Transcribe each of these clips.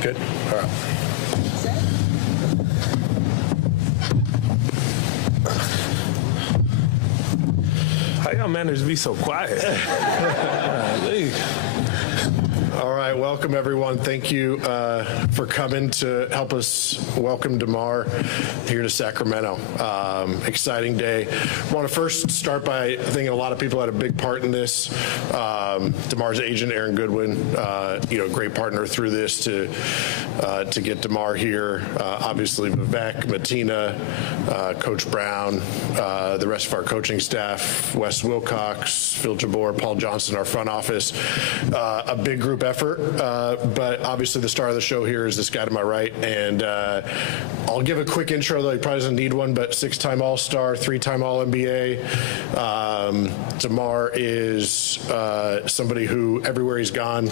Good. All right. How y'all manage to be so quiet? All right, welcome everyone. Thank you for coming to help us welcome Demar here to Sacramento. Exciting day. I want to first start by thanking a lot of people had a big part in this. Demar's agent, Aaron Goodwin, great partner through this to get Demar here. Obviously, Vivek, Matina, Coach Brown, the rest of our coaching staff, Wes Wilcox, Phil Jabor, Paul Johnson, our front office. A big group effort, but obviously the star of the show here is this guy to my right, and I'll give a quick intro, though he probably doesn't need one, but 6-time All-Star, 3-time All-NBA. Demar is somebody who, everywhere he's gone,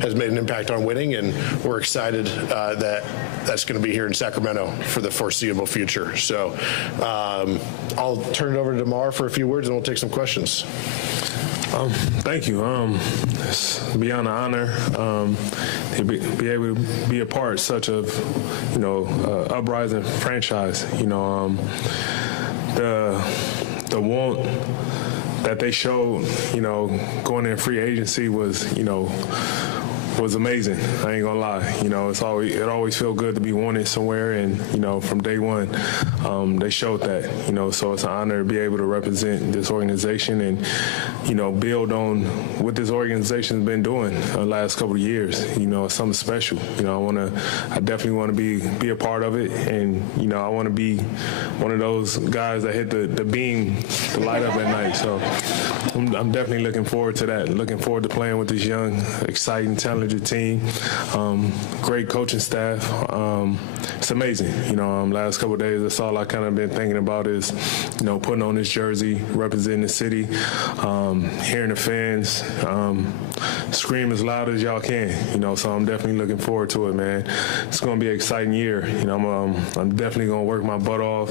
has made an impact on winning, and we're excited that that's going to be here in Sacramento for the foreseeable future. So I'll turn it over to Demar for a few words, and we'll take some questions. Thank you. It's beyond an honor to be able to be a part of such a, uprising franchise. The want that they showed, going in free agency was amazing. I ain't gonna lie. It always felt good to be wanted somewhere, and from day one, they showed that. So it's an honor to be able to represent this organization and build on what this organization's been doing the last couple of years. It's something special. I definitely want to be a part of it, and I want to be one of those guys that hit the beam to light up at night. So I'm definitely looking forward to that. Looking forward to playing with this young, exciting, talented team, great coaching staff. It's amazing. Last couple of days, that's all I kind of been thinking about is, putting on this jersey, representing the city, hearing the fans scream as loud as y'all can. So I'm definitely looking forward to it, man. It's going to be an exciting year. I'm definitely going to work my butt off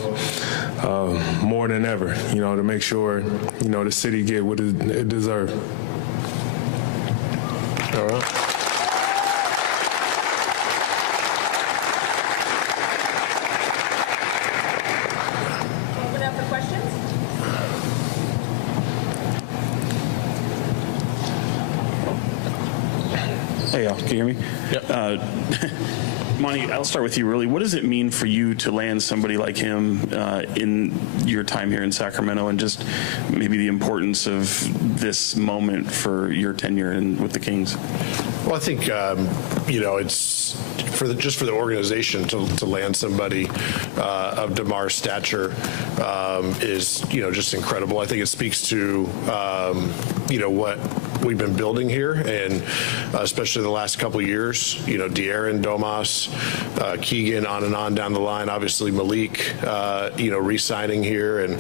more than ever, to make sure, the city get what it deserves. All right. Hey, y'all, can you hear me? Yep. Monty, I'll start with you, really. What does it mean for you to land somebody like him in your time here in Sacramento, and just maybe the importance of this moment for your tenure with the Kings? Well, I think, it's just for the organization to land somebody of Demar's stature is, just incredible. I think it speaks to, what we've been building here, and especially the last couple of years, De'Aaron, Domas, Keegan, on and on down the line, obviously Malik, re-signing here, and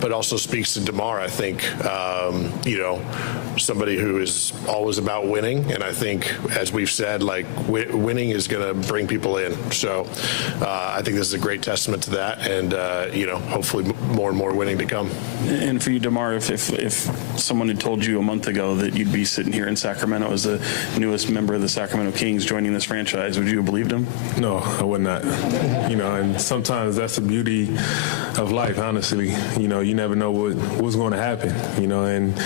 but also speaks to Demar, I think, somebody who is always about winning, and I think, as we've said, winning is going to bring people in. So I think this is a great testament to that, and hopefully more and more winning to come. And for you, Demar, if someone had told you a month ago that you'd be sitting here in Sacramento as the newest member of the Sacramento Kings joining this franchise, would you have believed him? No, I would not. And sometimes that's the beauty of life, honestly. You never know what's going to happen, and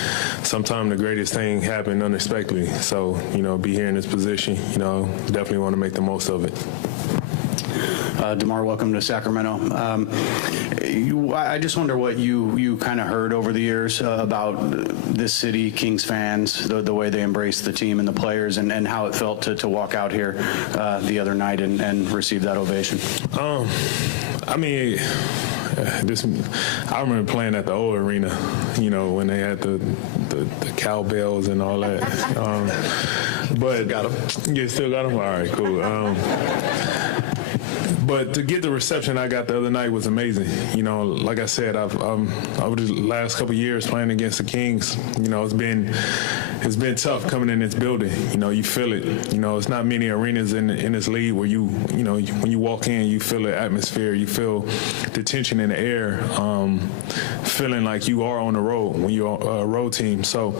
sometimes the greatest thing happened unexpectedly. So, be here in this position, definitely want to make the most of it. Demar, welcome to Sacramento. I just wonder what you kind of heard over the years about this city, Kings fans, the way they embrace the team and the players, and how it felt to walk out here the other night and receive that ovation. I remember playing at the old arena, when they had the cowbells and all that. But got them. You still got them? All right, cool. But to get the reception I got the other night was amazing. You know, like I said, over the last couple of years playing against the Kings, you know, it's been tough coming in this building. You know, you feel it. You know, it's not many arenas in this league where you know, when you walk in, you feel the atmosphere, you feel the tension in the air, feeling like you are on the road when you're a road team. So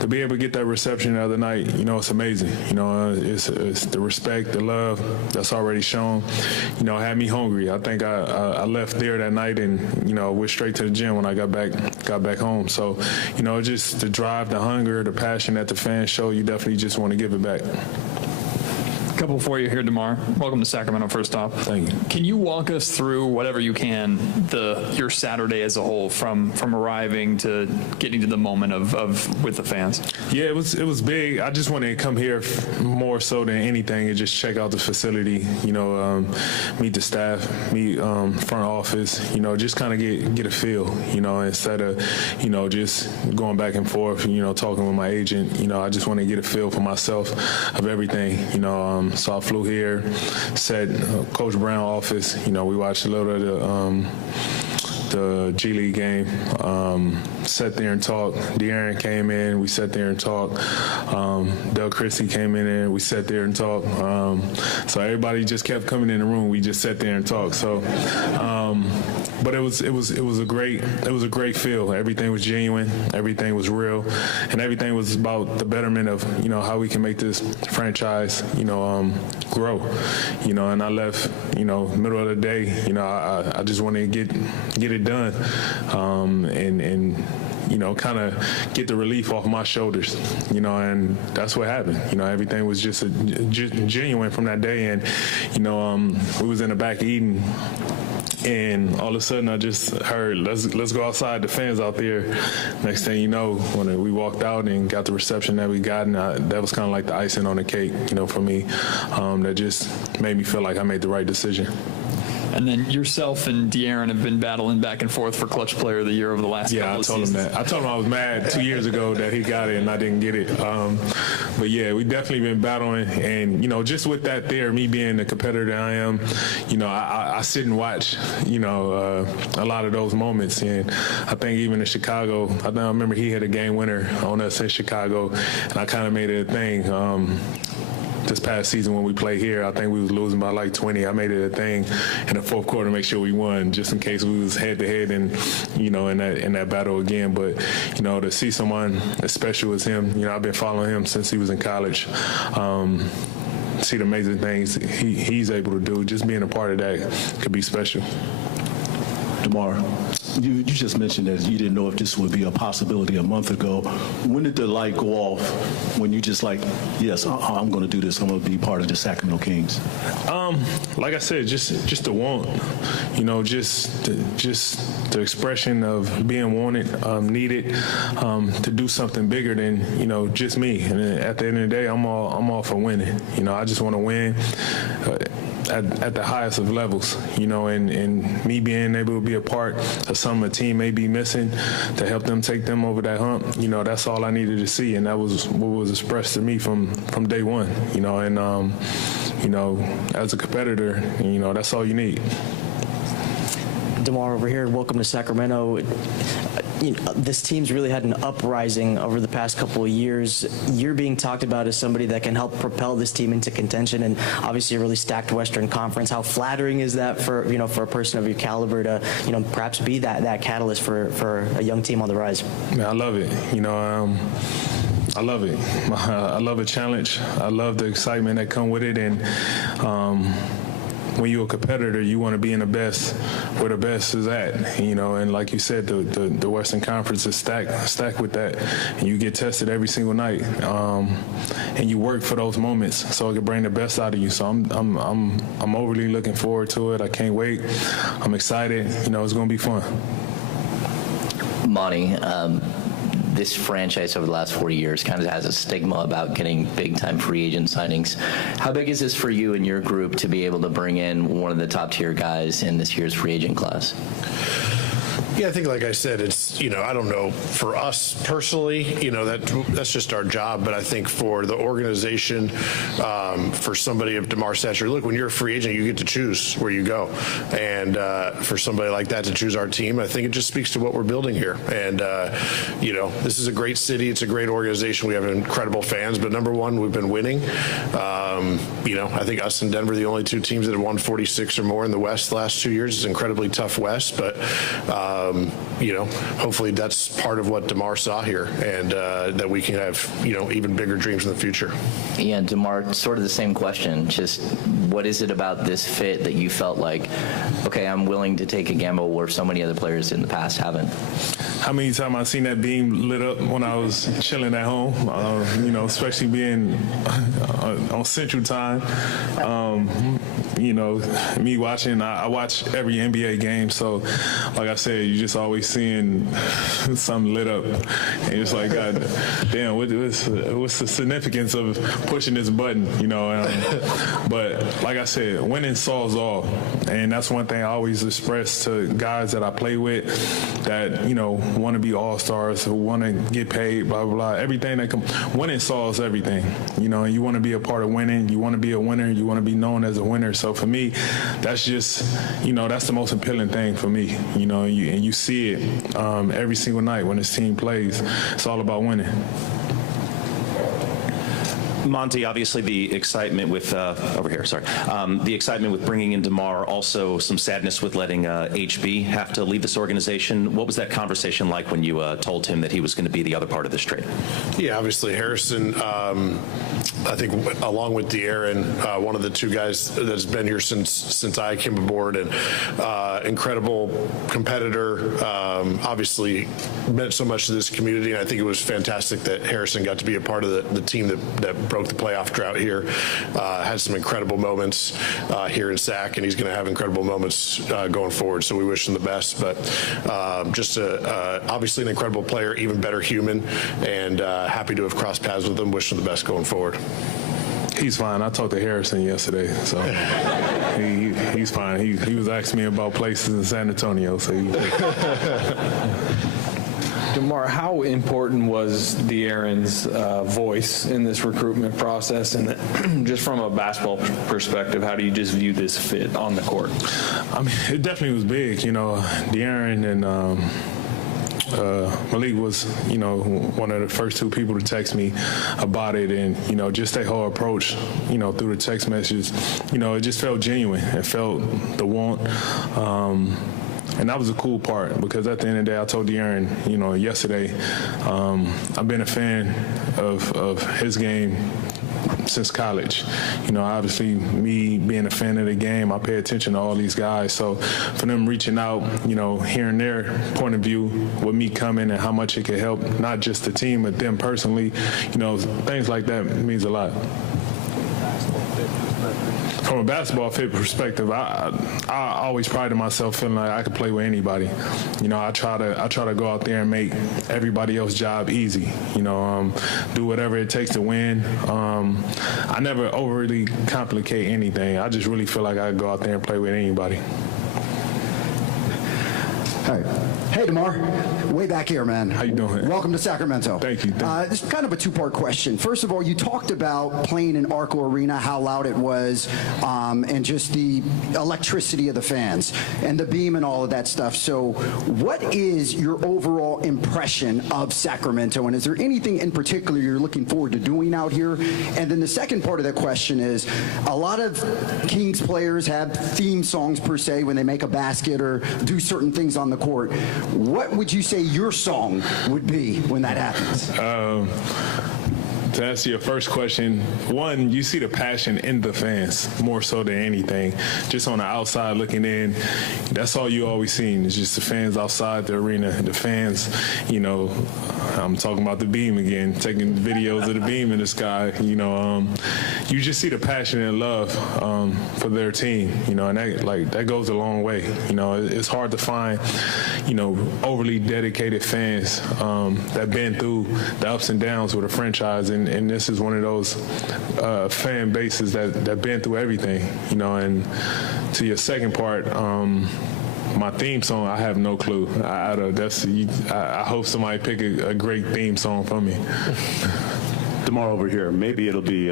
to be able to get that reception the other night, you know, it's amazing. You know, it's the respect, the love that's already shown. You know, had me hungry. I think I left there that night and, you know, went straight to the gym when I got back home. So, you know, just the drive, the hunger, the passion that the fans show, you definitely just want to give it back. A couple for you here, Demar. Welcome to Sacramento, first off. Thank you. Can you walk us through, whatever you can, your Saturday as a whole, from arriving to getting to the moment with the fans? Yeah, it was big. I just wanted to come here more so than anything and just check out the facility, you know, meet the staff, meet front office, you know, just kind of get a feel, you know, instead of, you know, just going back and forth, you know, talking with my agent. You know, I just want to get a feel for myself of everything, you know. So I flew here, sat Coach Brown's office. You know, we watched a little of the G League game, sat there and talked. De'Aaron came in, we sat there and talked. Doug Christie came in and we sat there and talked. So everybody just kept coming in the room. We just sat there and talked. So, but it was a great feel. Everything was genuine, everything was real, and everything was about the betterment of, you know, how we can make this franchise, you know, grow. You know, and I left, you know, middle of the day. You know, I just wanted to get it done, and you know, kind of get the relief off my shoulders, you know, and that's what happened. You know, everything was just genuine from that day, and you know, we was in the back eating. And all of a sudden, I just heard, let's go outside, the fans out there. Next thing you know, when we walked out and got the reception that we got, and that was kind of like the icing on the cake, you know, for me. That just made me feel like I made the right decision. And then yourself and De'Aaron have been battling back and forth for Clutch Player of the Year over the last couple of seasons. Yeah, I told him I was mad 2 years ago that he got it and I didn't get it. But yeah, we definitely been battling. And, you know, just with that there, me being the competitor I am, you know, I sit and watch, you know, a lot of those moments. And I think even in Chicago, I remember he had a game winner on us in Chicago, and I kind of made it a thing. This past season when we played here, I think we was losing by like 20. I made it a thing in the fourth quarter to make sure we won, just in case we was head to head and, you know, in that battle again. But, you know, to see someone as special as him, you know, I've been following him since he was in college. See the amazing things he's able to do. Just being a part of that could be special. Demar, you just mentioned that you didn't know if this would be a possibility a month ago. When did the light go off when you just like, yes, I'm going to do this. I'm going to be part of the Sacramento Kings? Like I said, just the want, you know, just the expression of being wanted, needed, to do something bigger than, you know, just me. And at the end of the day, I'm all for winning. You know, I just want to win. At the highest of levels, you know, and me being able to be a part of something a team may be missing to help them take them over that hump, you know, that's all I needed to see, and that was what was expressed to me from day one, you know, and you know, as a competitor, you know, that's all you need. Demar over here, welcome to Sacramento. You know, this team's really had an uprising over the past couple of years. You're being talked about as somebody that can help propel this team into contention, and obviously a really stacked Western Conference. How flattering is that for, you know, for a person of your caliber to, you know, perhaps be that catalyst for a young team on the rise? Man, I love it. You know, I love it. I love a challenge. I love the excitement that come with it, and when you're a competitor, you want to be in the best where the best is at, you know. And like you said, the Western Conference is stacked with that, and you get tested every single night, and you work for those moments so it can bring the best out of you. So I'm overly looking forward to it. I can't wait. I'm excited. You know, it's going to be fun. Monty, this franchise over the last 40 years kind of has a stigma about getting big-time free agent signings. How big is this for you and your group to be able to bring in one of the top-tier guys in this year's free agent class? Yeah, I think, like I said, it's, I don't know, for us personally, that's just our job. But I think for the organization, for somebody of Demar's stature, look, when you're a free agent, you get to choose where you go. And for somebody like that to choose our team, I think it just speaks to what we're building here. And, this is a great city. It's a great organization. We have incredible fans. But number one, we've been winning. I think us and Denver are the only two teams that have won 46 or more in the West the last 2 years. It's an incredibly tough West. But, hopefully that's part of what Demar saw here, and that we can have, even bigger dreams in the future. Yeah, Demar, sort of the same question. Just what is it about this fit that you felt like, okay, I'm willing to take a gamble where so many other players in the past haven't? How many times I've seen that beam lit up when I was chilling at home, especially being on Central Time. Me watching, I watch every NBA game, so like I said, you just always seeing something lit up, and it's like, God damn, what's the significance of pushing this button, But like I said, winning solves all, and that's one thing I always express to guys that I play with that want to be all-stars, who want to get paid, blah blah blah. Everything that winning solves everything, and you want to be a part of winning. You want to be a winner. You want to be known as a winner. So for me, that's just that's the most appealing thing for me. And you see it every single night when this team plays. It's all about winning. Monty, obviously the excitement with the excitement with bringing in Demar, also some sadness with letting HB have to leave this organization. What was that conversation like when you told him that he was going to be the other part of this trade? Yeah, obviously Harrison, I think along with De'Aaron, one of the two guys that's been here since I came aboard, and incredible competitor, obviously meant so much to this community, and I think it was fantastic that Harrison got to be a part of the team that broke the playoff drought here. Had some incredible moments here in Sac, and he's going to have incredible moments going forward. So we wish him the best. But just obviously an incredible player, even better human, and happy to have crossed paths with him. Wish him the best going forward. He's fine. I talked to Harrison yesterday, so he's fine. He was asking me about places in San Antonio, so Demar, how important was De'Aaron's voice in this recruitment process? And just from a basketball perspective, how do you just view this fit on the court? I mean, it definitely was big. De'Aaron and Malik was, one of the first two people to text me about it, and just their whole approach, through the text messages, it just felt genuine. It felt the want. And that was the cool part, because at the end of the day, I told De'Aaron, yesterday, I've been a fan of his game since college. Obviously, me being a fan of the game, I pay attention to all these guys. So for them reaching out, hearing their point of view with me coming and how much it could help, not just the team, but them personally, things like that means a lot. From a basketball fit perspective, I always prided myself feeling like I could play with anybody. I try to go out there and make everybody else's job easy. Do whatever it takes to win. I never overly complicate anything. I just really feel like I could go out there and play with anybody. All right. Hey, Demar. Way back here, man. How you doing? Welcome to Sacramento. Thank you. This is kind of a two-part question. First of all, you talked about playing in Arco Arena, how loud it was, and just the electricity of the fans and the beam and all of that stuff. So what is your overall impression of Sacramento, and is there anything in particular you're looking forward to doing out here? And then the second part of that question is, a lot of Kings players have theme songs, per se, when they make a basket or do certain things on the court. What would you say your song would be when that happens? To answer your first question, one, you see the passion in the fans more so than anything. Just on the outside looking in, that's all you always seen is just the fans outside the arena. The fans, I'm talking about the beam again, taking videos of the beam in the sky. You just see the passion and love for their team. And that goes a long way. It's hard to find, overly dedicated fans that been through the ups and downs with a franchise, and this is one of those fan bases that been through everything. And to your second part, my theme song, I have no clue. I hope somebody pick a great theme song for me. Demar over here. Maybe it'll be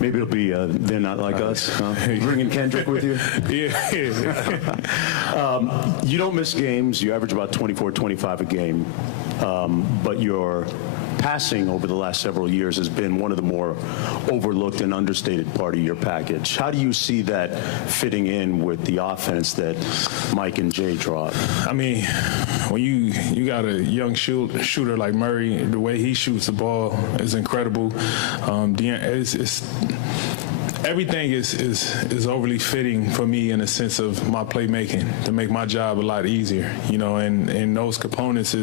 They're Not Like Us. Bringing Kendrick with you. Yeah. You don't miss games. You average about 24, 25 a game. But your passing over the last several years has been one of the more overlooked and understated part of your package. How do you see that fitting in with the offense that Mike and Jay draw up? I mean, when you got a young shooter like Murray, the way he shoots the ball is incredible. Everything is overly fitting for me in the sense of my playmaking to make my job a lot easier, and those components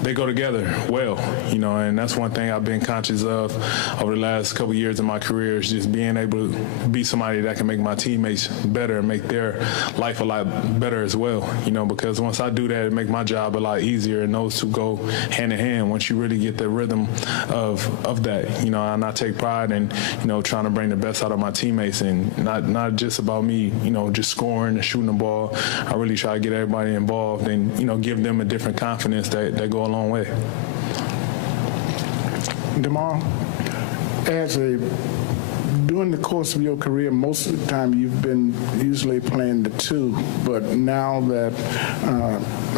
they go together well, and that's one thing I've been conscious of over the last couple of years of my career is just being able to be somebody that can make my teammates better and make their life a lot better as well, because once I do that, it makes my job a lot easier, and those two go hand in hand once you really get the rhythm of that, and I take pride in, trying to bring the best out of my teammates and not just about me, just scoring and shooting the ball. I really try to get everybody involved and, give them a different confidence that go a long way. Demar, during the course of your career, most of the time you've been usually playing the two, but now that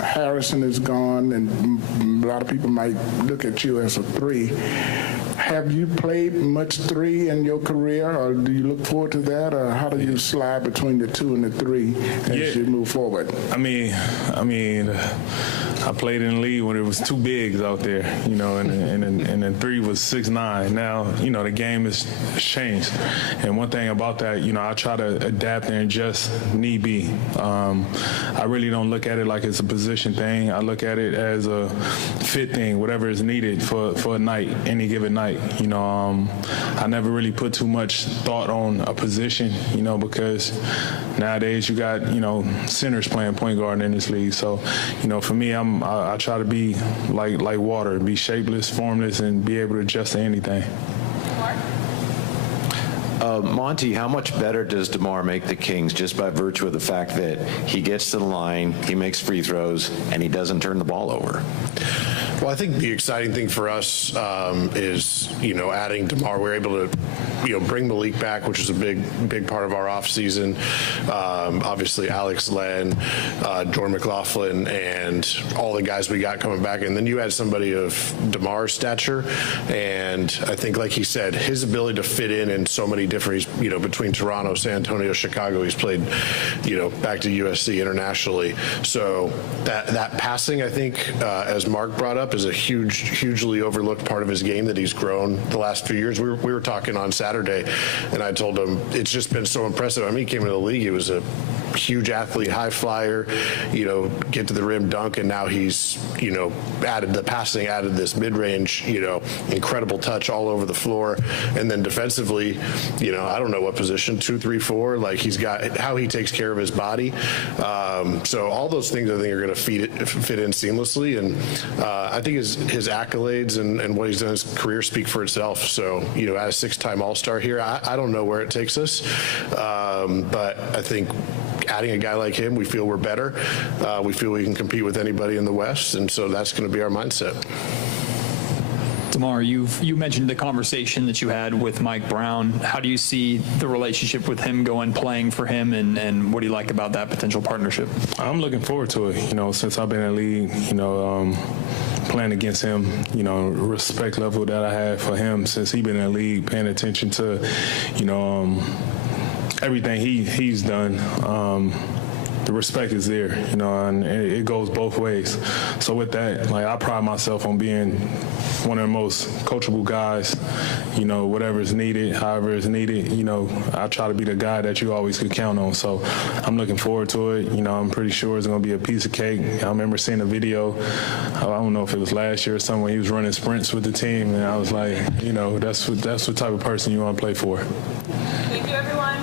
Harrison is gone and a lot of people might look at you as a three, have you played much three in your career, or do you look forward to that, or how do you slide between the two and the three as you move forward? I mean, I played in the league when it was two bigs out there, and then three was 6'9". Now, the game has changed. And one thing about that, I try to adapt and adjust need be. I really don't look at it like it's a position thing. I look at it as a fit thing, whatever is needed for a night, any given night. I never really put too much thought on a position, because nowadays you got, centers playing point guard in this league. So, for me, I try to be like water, be shapeless, formless, and be able to adjust to anything. Monty, how much better does DeMar make the Kings just by virtue of the fact that he gets to the line, he makes free throws, and he doesn't turn the ball over? Well, I think the exciting thing for us is, adding DeMar. We're able to, bring Malik back, which is a big part of our offseason. Obviously, Alex Len, Jordan McLaughlin, and all the guys we got coming back. And then you add somebody of DeMar's stature. And I think, like he said, his ability to fit in so many different, between Toronto, San Antonio, Chicago, he's played, back to USC internationally. So that passing, I think, as Mark brought up, is a hugely overlooked part of his game that he's grown the last few years. We were talking on Saturday, and I told him it's just been so impressive. I mean, he came into the league, he was a huge athlete, high flyer, get to the rim, dunk, and now he's, added the passing, added this mid-range, incredible touch all over the floor. And then defensively, I don't know what position, 2, 3, 4, like he's got how he takes care of his body. So all those things I think are going to fit in seamlessly. And I think his accolades and what he's done in his career speak for itself. So, as a 6-time All-Star here, I don't know where it takes us. But I think adding a guy like him, we feel we're better. We feel we can compete with anybody in the West. And so that's going to be our mindset. Demar, you mentioned the conversation that you had with Mike Brown. How do you see the relationship with him going, playing for him, and what do you like about that potential partnership? I'm looking forward to it. Since I've been in the league, playing against him, respect level that I have for him since he's been in the league, paying attention to, everything he's done. The respect is there, and it goes both ways. So with that, I pride myself on being one of the most coachable guys, whatever is needed, however is needed, I try to be the guy that you always could count on. So I'm looking forward to it. I'm pretty sure it's going to be a piece of cake. I remember seeing a video, I don't know if it was last year or something, when he was running sprints with the team, and I was like, that's what type of person you want to play for. Thank you, everyone.